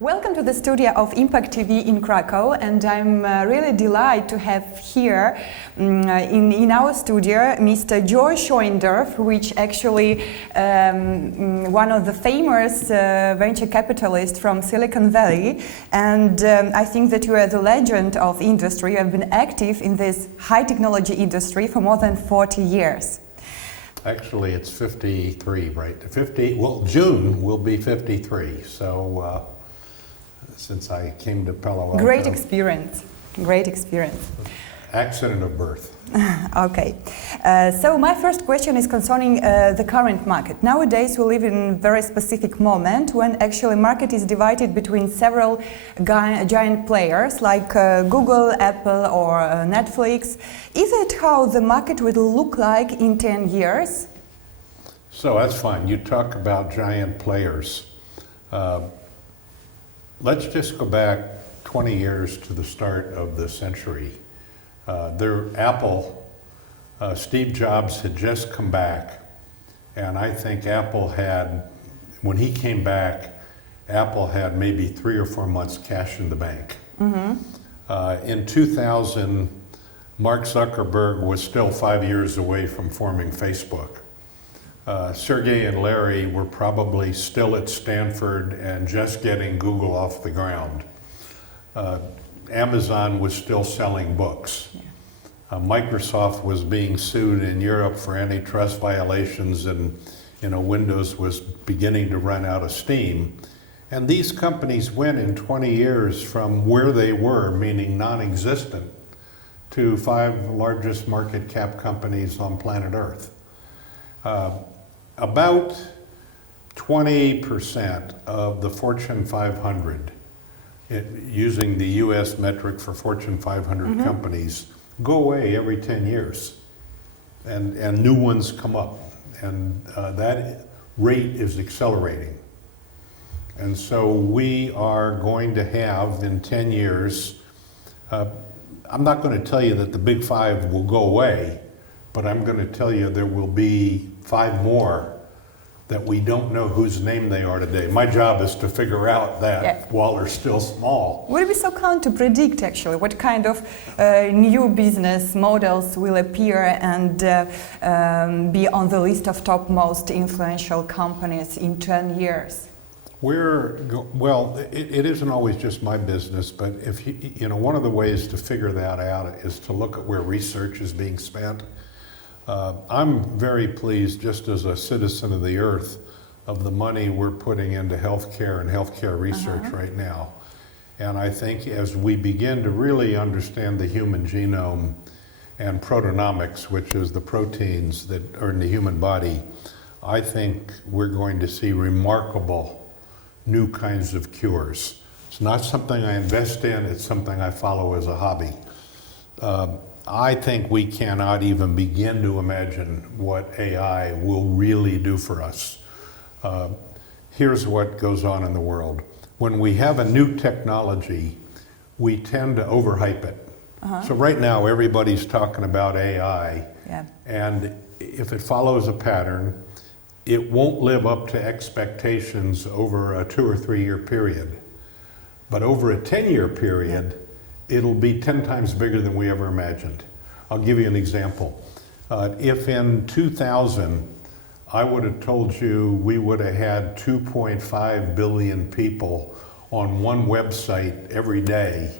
Welcome to the studio of Impact TV in Krakow, and I'm really delighted to have here in our studio Mr. Joe Schoendorf, which actually one of the famous venture capitalists from Silicon Valley, and I think that you are the legend of industry. You have been active in this high technology industry for more than 40 years. Actually, it's 53, right? June will be 53, so since I came to Palo Alto. Great experience. Accident of birth. Okay. So my first question is concerning the current market. Nowadays we live in a very specific moment when actually market is divided between several giant players like Google, Apple or Netflix. Is it how the market will look like in 10 years? So that's fine. You talk about giant players. Let's just go back 20 years to the start of the century. Apple, Steve Jobs had just come back, and I think when he came back, Apple had maybe 3 or 4 months cash in the bank. Mm-hmm. In 2000, Mark Zuckerberg was still 5 years away from forming Facebook. Sergey and Larry were probably still at Stanford and just getting Google off the ground. Amazon was still selling books. Yeah. Microsoft was being sued in Europe for antitrust violations, and Windows was beginning to run out of steam. And these companies went in 20 years from where they were, meaning non-existent, to 5 largest market cap companies on planet Earth. About 20% of the Fortune 500, using the US metric for Fortune 500 mm-hmm. companies, go away every 10 years. And new ones come up. And that rate is accelerating. And so we are going to have, in 10 years, I'm not going to tell you that the big 5 will go away, but I'm going to tell you there will be 5 more that we don't know whose name they are today. My job is to figure out that while they're still small. Would it be so kind to predict actually what kind of new business models will appear and be on the list of top most influential companies in 10 years? It isn't always just my business, but one of the ways to figure that out is to look at where research is being spent. I'm very pleased, just as a citizen of the earth, of the money we're putting into healthcare and healthcare research uh-huh. right now. And I think as we begin to really understand the human genome and proteomics, which is the proteins that are in the human body, I think we're going to see remarkable new kinds of cures. It's not something I invest in, it's something I follow as a hobby. I think we cannot even begin to imagine what AI will really do for us. Here's what goes on in the world. When we have a new technology, we tend to overhype it. Uh-huh. So right now everybody's talking about AI, and if it follows a pattern, it won't live up to expectations over a 2 or 3 year period. But over a 10-year period, it'll be 10 times bigger than we ever imagined. I'll give you an example. If in 2000 I would have told you we would have had 2.5 billion people on one website every day,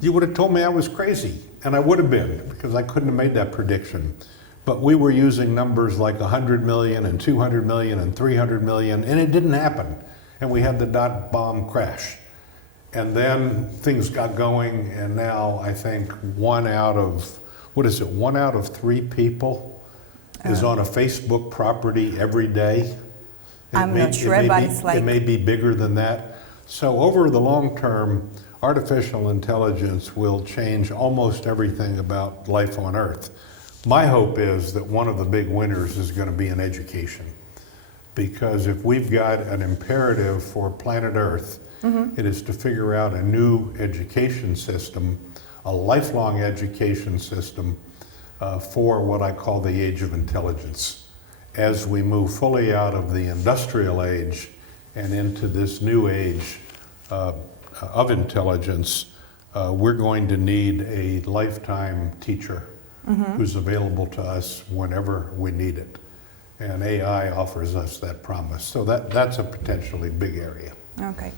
you would have told me I was crazy, and I would have been, because I couldn't have made that prediction. But we were using numbers like 100 million and 200 million and 300 million, and it didn't happen. And we had the dot-bomb crash. And then things got going, and now I think 1 out of 3 people is on a Facebook property every day. I'm not sure, but it's like... It may be bigger than that. So over the long term, artificial intelligence will change almost everything about life on Earth. My hope is that one of the big winners is going to be in education. Because if we've got an imperative for planet Earth, mm-hmm. it is to figure out a new education system, a lifelong education system for what I call the age of intelligence. As we move fully out of the industrial age and into this new age of intelligence, we're going to need a lifetime teacher who's available to us whenever we need it. And AI offers us that promise. So that's a potentially big area. Okay.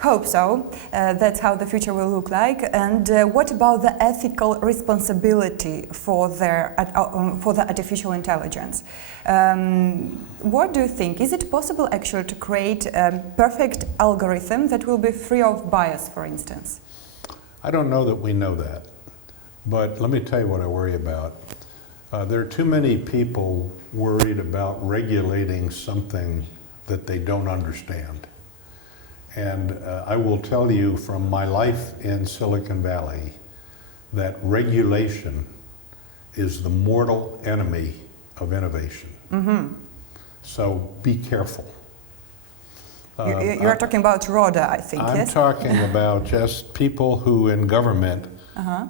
Hope so. That's how the future will look like. And what about the ethical responsibility for the artificial intelligence? What do you think? Is it possible actually to create a perfect algorithm that will be free of bias, for instance? I don't know that we know that. But let me tell you what I worry about. There are too many people worried about regulating something that they don't understand. And I will tell you from my life in Silicon Valley that regulation is the mortal enemy of innovation. So be careful. You're talking about RODA, I think, I'm yes? talking about just people who in government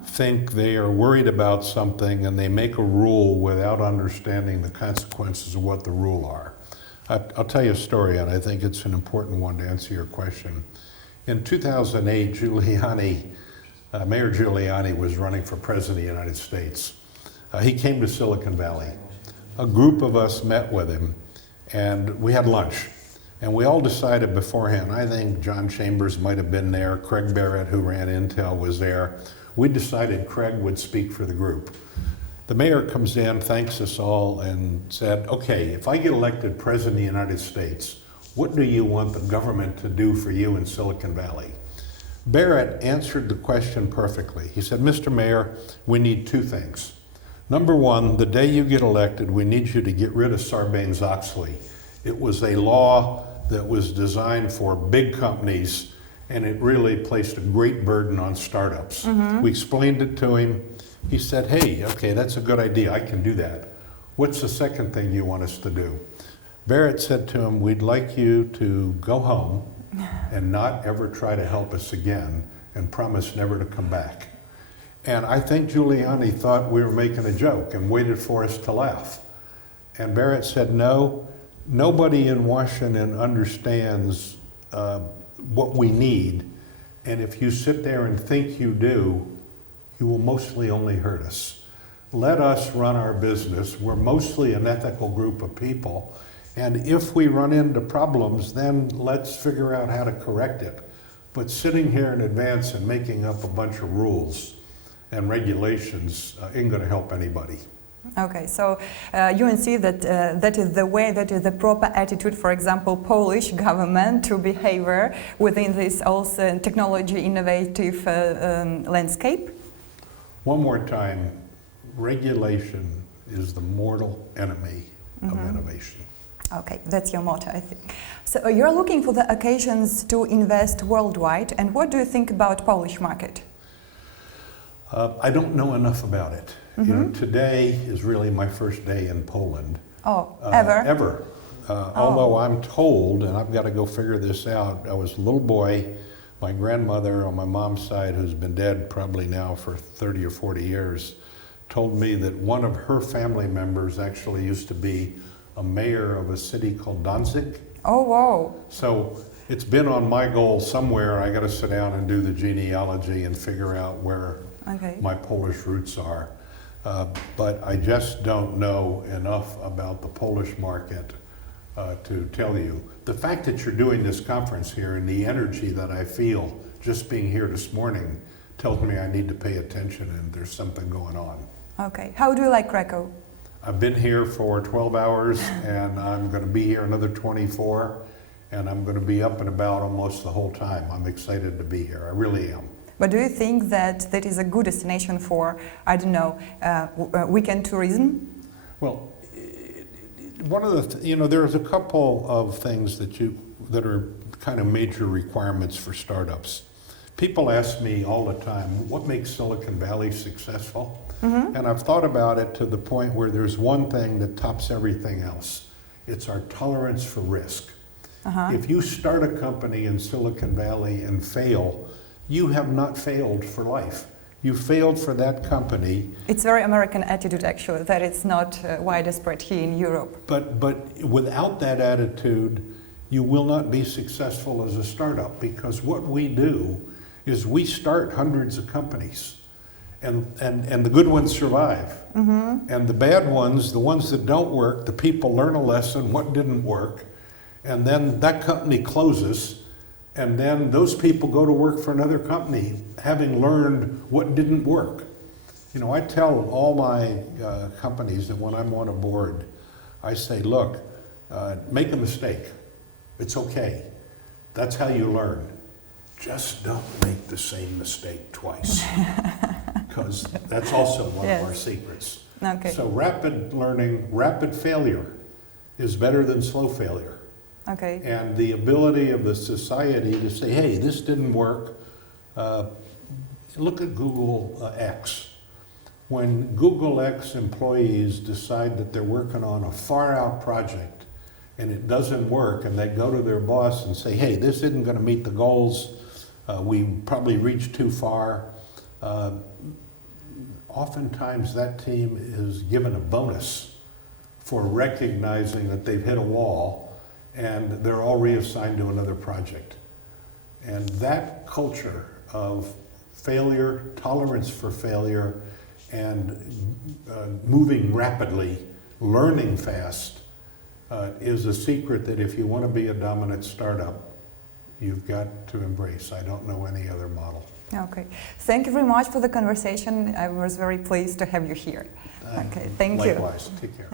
think they are worried about something and they make a rule without understanding the consequences of what the rule are. I'll tell you a story, and I think it's an important one to answer your question. In 2008, Mayor Giuliani was running for president of the United States. He came to Silicon Valley. A group of us met with him, and we had lunch. And we all decided beforehand, I think John Chambers might have been there, Craig Barrett, who ran Intel, was there. We decided Craig would speak for the group. The mayor comes in, thanks us all, and said, okay, if I get elected president of the United States, what do you want the government to do for you in Silicon Valley? Barrett answered the question perfectly. He said, Mr. Mayor, we need two things. Number one, the day you get elected, we need you to get rid of Sarbanes-Oxley. It was a law that was designed for big companies, and it really placed a great burden on startups. We explained it to him. He said, hey, okay, that's a good idea. I can do that. What's the second thing you want us to do? Barrett said to him, we'd like you to go home and not ever try to help us again and promise never to come back. And I think Giuliani thought we were making a joke and waited for us to laugh. And Barrett said, no, nobody in Washington understands what we need. And if you sit there and think you do, you will mostly only hurt us. Let us run our business. We're mostly an ethical group of people. And if we run into problems, then let's figure out how to correct it. But sitting here in advance and making up a bunch of rules and regulations ain't going to help anybody. Okay, so you see that that is the way, that is the proper attitude, for example, Polish government to behavior within this also technology innovative landscape? One more time, regulation is the mortal enemy of innovation. Okay, that's your motto, I think. So you're looking for the occasions to invest worldwide, and what do you think about Polish market? I don't know enough about it. You know, today is really my first day in Poland. Oh, ever? Ever. Although I'm told, and I've got to go figure this out, I was a little boy, my grandmother on my mom's side, who's been dead probably now for 30 or 40 years, told me that one of her family members actually used to be a mayor of a city called Danzig. Oh, wow. So it's been on my goal somewhere. I got to sit down and do the genealogy and figure out where my Polish roots are. But I just don't know enough about the Polish market to tell you. The fact that you're doing this conference here and the energy that I feel just being here this morning tells me I need to pay attention and there's something going on. Okay. How do you like Krakow? I've been here for 12 hours and I'm going to be here another 24 and I'm going to be up and about almost the whole time. I'm excited to be here. I really am. But do you think that that is a good destination for, I don't know, weekend tourism? Well, one of the, there's a couple of things that are kind of major requirements for startups. People ask me all the time, what makes Silicon Valley successful? And I've thought about it to the point where there's one thing that tops everything else. It's our tolerance for risk. If you start a company in Silicon Valley and fail, you have not failed for life. You failed for that company. It's very American attitude, actually, that it's not widespread here in Europe. But without that attitude, you will not be successful as a startup, because what we do is we start hundreds of companies, and the good ones survive. And the bad ones, the ones that don't work, the people learn a lesson, what didn't work, and then that company closes, and then those people go to work for another company having learned what didn't work. You know, I tell all my companies that when I'm on a board, I say, look, make a mistake. It's okay. That's how you learn. Just don't make the same mistake twice, because that's also one of our secrets. Okay. So rapid learning, rapid failure is better than slow failure. Okay. And the ability of the society to say, hey, this didn't work. Look at Google X. When Google X employees decide that they're working on a far out project and it doesn't work, and they go to their boss and say, hey, this isn't going to meet the goals, we probably reached too far, oftentimes that team is given a bonus for recognizing that they've hit a wall, and they're all reassigned to another project. And that culture of failure, tolerance for failure, and moving rapidly, learning fast, is a secret that if you want to be a dominant startup, you've got to embrace. I don't know any other model. Okay. Thank you very much for the conversation. I was very pleased to have you here. Okay, thank you. Likewise. Take care.